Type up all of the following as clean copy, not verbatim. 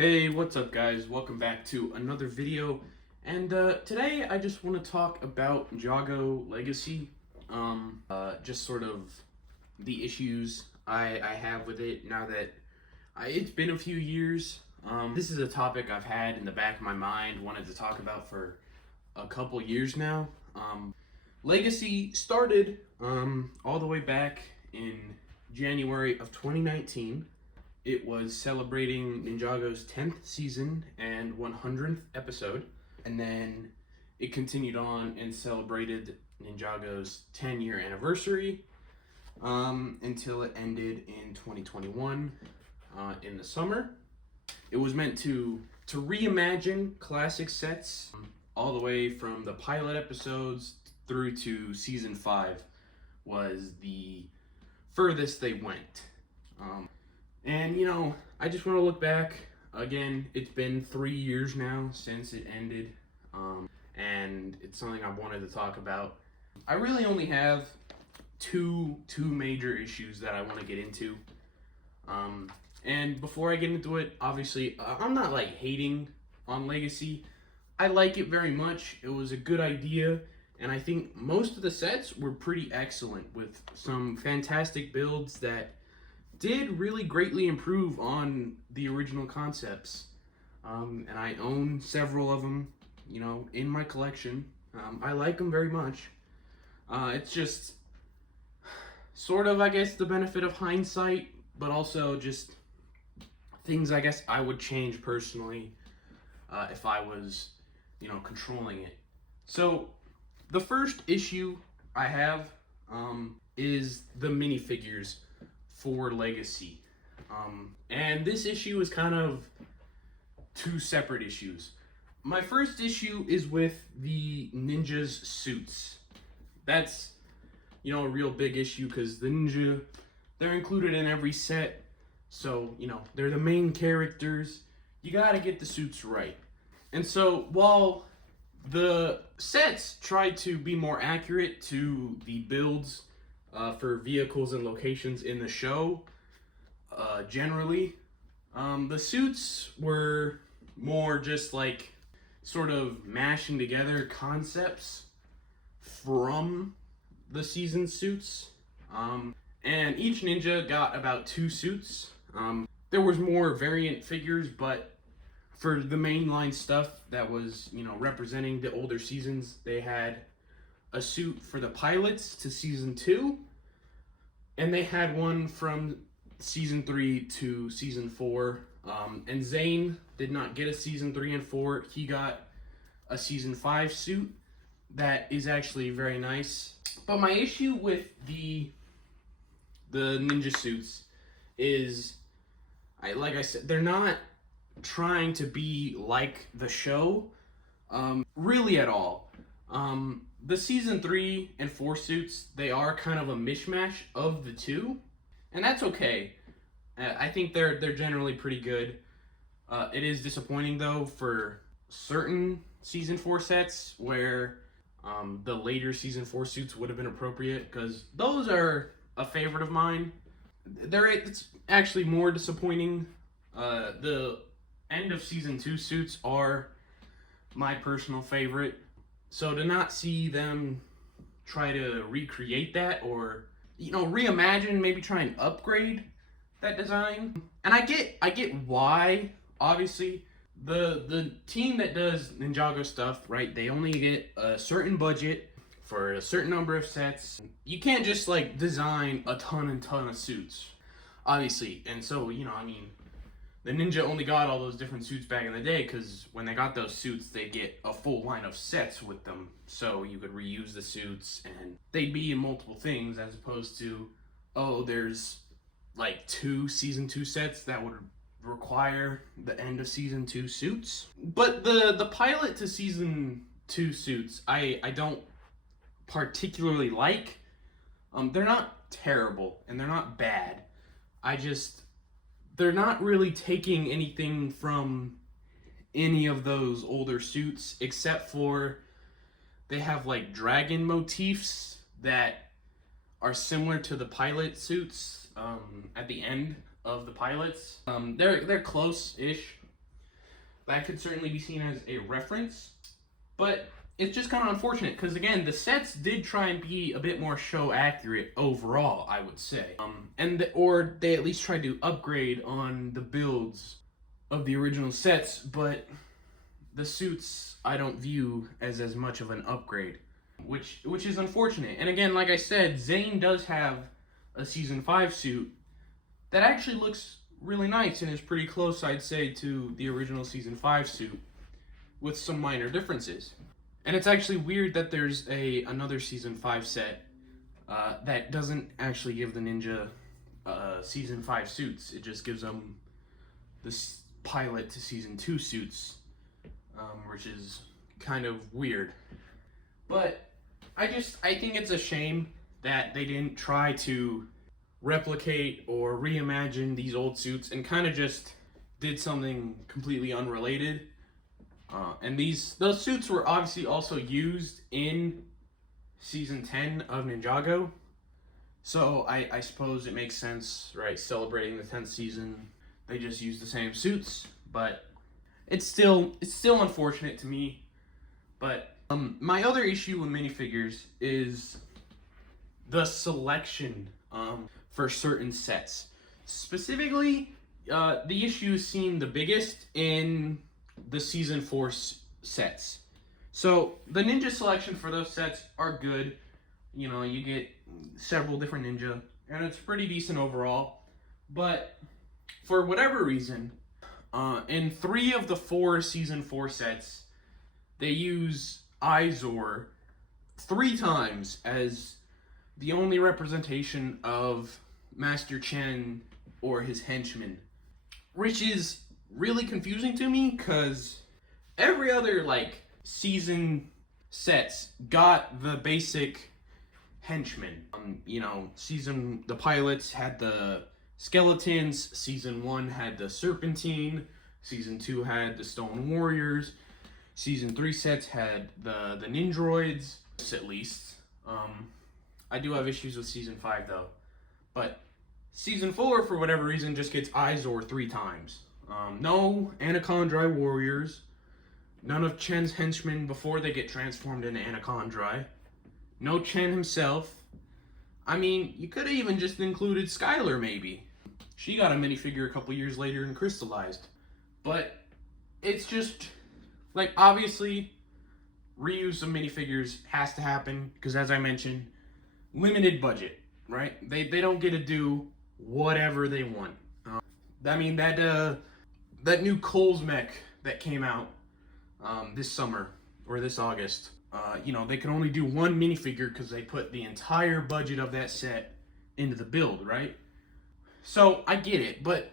Hey, what's up guys? Welcome back to another video. And today I just want to talk about Ninjago Legacy. Just sort of the issues I have with it now that it's been a few years. This is a topic I've had in the back of my mind, wanted to talk about for a couple years now. Legacy started all the way back in January of 2019. It was celebrating Ninjago's 10th season and 100th episode, and then it continued on and celebrated Ninjago's 10-year anniversary until it ended in 2021 in the summer. It was meant to reimagine classic sets all the way from the pilot episodes through to season 5 was the furthest they went. And I just want to look back again. It's been 3 years now since it ended, and it's something I wanted to talk about. I really only have two major issues that I want to get into. And before I get into it, obviously, I'm not like hating on Legacy. I like it very much. It was a good idea, and I think most of the sets were pretty excellent with some fantastic builds that did really greatly improve on the original concepts. And I own several of them, in my collection. I like them very much. It's just sort of, I guess, the benefit of hindsight, but also just things I guess I would change personally if I was, controlling it. So the first issue I have is the minifigures for Legacy. And this issue is kind of two separate issues. My first issue is with the ninjas' suits. That's, a real big issue because the ninja, they're included in every set. So, they're the main characters. You gotta get the suits right. And so, while the sets try to be more accurate to the builds for vehicles and locations in the show, generally, the suits were more just like sort of mashing together concepts from the season suits. And each ninja got about 2 suits. There was more variant figures, but for the mainline stuff that was, representing the older seasons, they had a suit for the pilots to season 2, and they had one from season 3 to season 4. And Zane did not get a season 3 and 4. He got a season 5 suit that is actually very nice. But my issue with the ninja suits is, like I said, they're not trying to be like the show, really at all. The season 3 and 4 suits, they are kind of a mishmash of the two, and that's okay. I think they're generally pretty good. It is disappointing though for certain season 4 sets where the later season 4 suits would have been appropriate, because those are a favorite of mine. It's actually more disappointing. The end of season 2 suits are my personal favorite. So to not see them try to recreate that or, reimagine, maybe try and upgrade that design. And I get why, obviously. The team that does Ninjago stuff, right, they only get a certain budget for a certain number of sets. You can't just like design a ton of suits, obviously. And so, the ninja only got all those different suits back in the day because when they got those suits, they'd get a full line of sets with them. So you could reuse the suits and they'd be in multiple things, as opposed to, there's like 2 season 2 sets that would require the end of season 2 suits. But the pilot to season 2 suits, I don't particularly like. They're not terrible and they're not bad. They're not really taking anything from any of those older suits, except for they have like dragon motifs that are similar to the pilot suits at the end of the pilots. They're close-ish, that could certainly be seen as a reference, but it's just kind of unfortunate because again, the sets did try and be a bit more show accurate overall, I would say, or they at least tried to upgrade on the builds of the original sets, but the suits I don't view as much of an upgrade, which is unfortunate. And again, like I said, Zane does have a season 5 suit that actually looks really nice and is pretty close, I'd say, to the original season 5 suit, with some minor differences. And it's actually weird that there's another season 5 set that doesn't actually give the ninja season 5 suits. It just gives them this pilot to season 2 suits, which is kind of weird. But I think it's a shame that they didn't try to replicate or reimagine these old suits and kind of just did something completely unrelated. And those suits were obviously also used in season 10 of Ninjago. So I suppose it makes sense, right? Celebrating the 10th season, they just used the same suits, but it's still unfortunate to me. But my other issue with minifigures is the selection for certain sets. Specifically, the issue is seen the biggest in the season 4 sets. So the ninja selection for those sets are good. You know, you get several different ninja, and it's pretty decent overall. But for whatever reason, in 3 of the 4 season 4 sets, they use Izor 3 times as the only representation of Master Chen or his henchmen, which is really confusing to me because every other season sets got the basic henchmen. The pilots had the skeletons, season 1 had the serpentine, season 2 had the stone warriors, season 3 sets had the ninjroids, at least. I do have issues with season 5 though, but season 4 for whatever reason just gets Izor 3 times. No Anacondri warriors, none of Chen's henchmen before they get transformed into Anacondri, no Chen himself. I mean, you could have even just included Skylar maybe. She got a minifigure a couple years later and crystallized. But it's just, obviously, reuse of minifigures has to happen because, as I mentioned, limited budget, right? They don't get to do whatever they want. That new Coles mech that came out this summer or this August, they can only do one minifigure because they put the entire budget of that set into the build, right? So I get it, but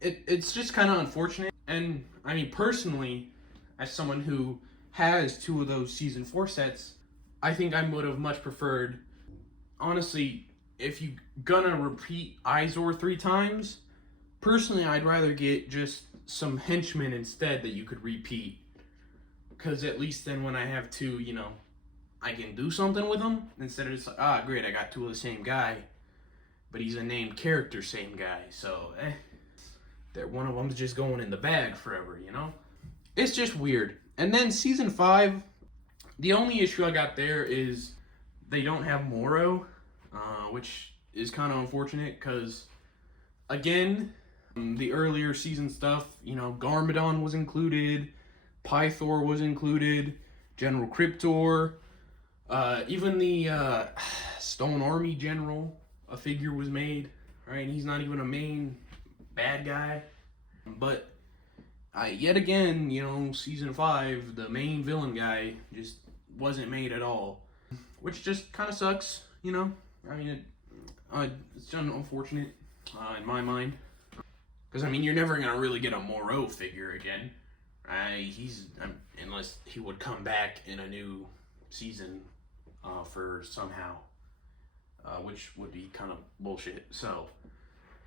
it's just kind of unfortunate. And I mean, personally, as someone who has 2 of those season 4 sets, I think I would have much preferred, honestly, if you gonna repeat Izor 3 times, personally, I'd rather get just some henchmen instead that you could repeat. Because at least then when I have 2, I can do something with them. Instead of just great, I got 2 of the same guy. But he's a named character same guy. So, one of them's just going in the bag forever, It's just weird. And then season 5, the only issue I got there is they don't have Moro, which is kind of unfortunate because, again, the earlier season stuff, Garmadon was included, Pythor was included, General Cryptor, even the Stone Army General, a figure was made, right? He's not even a main bad guy, but yet again, season 5, the main villain guy just wasn't made at all, which just kind of sucks, I mean, it's unfortunate in my mind. Because, you're never going to really get a Moreau figure again. Unless he would come back in a new season for somehow. Which would be kind of bullshit. So,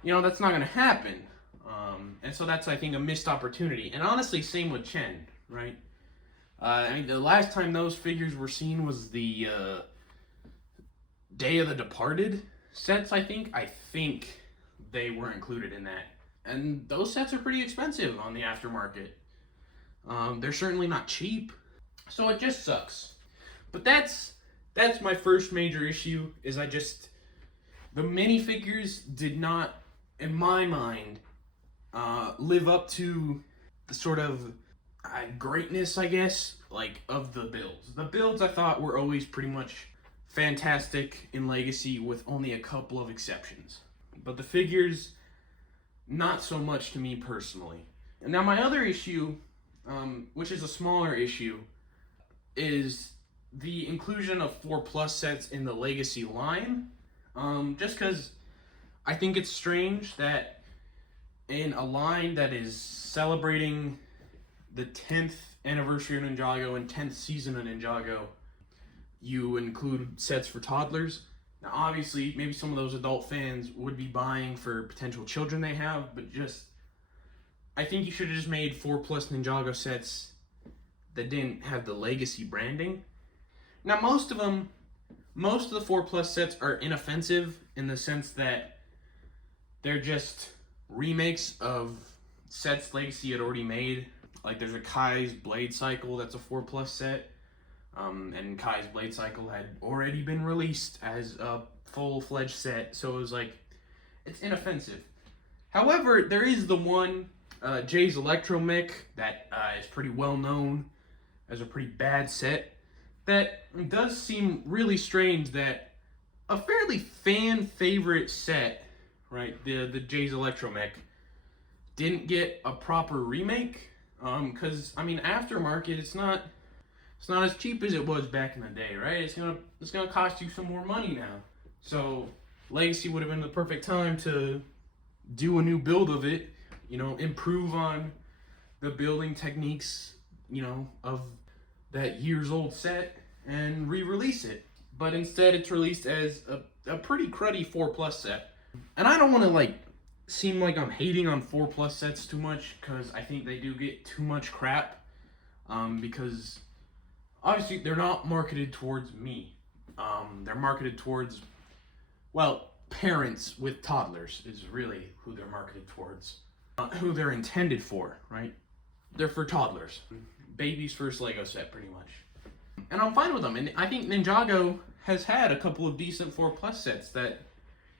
that's not going to happen. And so that's, I think, a missed opportunity. And honestly, same with Chen, right? The last time those figures were seen was the Day of the Departed sets, I think. I think they were included in that. And those sets are pretty expensive on the aftermarket. They're certainly not cheap, so it just sucks. But that's my first major issue. Is the minifigures did not, in my mind, live up to the sort of greatness, I guess, like of the builds. The builds I thought were always pretty much fantastic in Legacy, with only a couple of exceptions. But the figures, not so much to me personally. And now my other issue, which is a smaller issue, is the inclusion of 4+ sets in the Legacy line. Just because I think it's strange that in a line that is celebrating the 10th anniversary of Ninjago and 10th season of Ninjago, you include sets for toddlers. Now, obviously, maybe some of those adult fans would be buying for potential children they have, but I think you should have just made 4+ Ninjago sets that didn't have the Legacy branding. Now, most of the 4+ sets are inoffensive in the sense that they're just remakes of sets Legacy had already made. Like, there's a Kai's Blade Cycle that's a 4+ set, and Kai's Blade Cycle had already been released as a full-fledged set, so it was like, it's inoffensive. However, there is the one, Jay's Electromech, that is pretty well known as a pretty bad set, that does seem really strange that a fairly fan-favorite set, right, the Jay's Electromech, didn't get a proper remake. Because I mean, aftermarket, it's not as cheap as it was back in the day, right? It's gonna cost you some more money now. So Legacy would have been the perfect time to do a new build of it, improve on the building techniques, of that years old set, and re-release it. But instead, it's released as a pretty cruddy 4+ set. And I don't want to seem like I'm hating on 4+ sets too much, because I think they do get too much crap, because obviously they're not marketed towards me. They're marketed towards, well, parents with toddlers is really who they're marketed towards, who they're intended for, right? They're for toddlers. Baby's first Lego set, pretty much. And I'm fine with them, and I think Ninjago has had a couple of decent 4+ sets that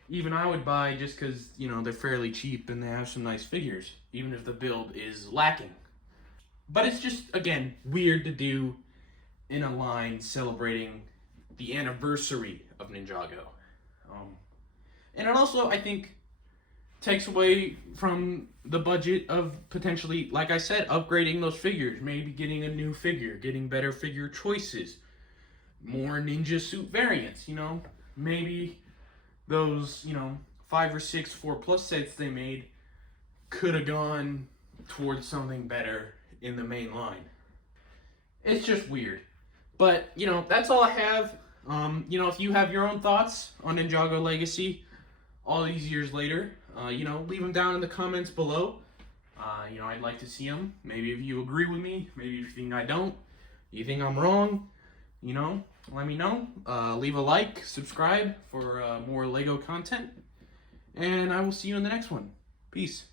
even I would buy, just because, they're fairly cheap and they have some nice figures, even if the build is lacking. But it's just, again, weird to do in a line celebrating the anniversary of Ninjago. And it also, I think, takes away from the budget of potentially, like I said, upgrading those figures, maybe getting a new figure, getting better figure choices, more ninja suit variants, maybe those, 5 or 6 4+ sets they made could have gone towards something better in the main line. It's just weird. But, that's all I have. If you have your own thoughts on Ninjago Legacy all these years later, leave them down in the comments below. I'd like to see them. Maybe if you agree with me, maybe if you think I don't, you think I'm wrong, let me know. Leave a like, subscribe for more Lego content, and I will see you in the next one. Peace.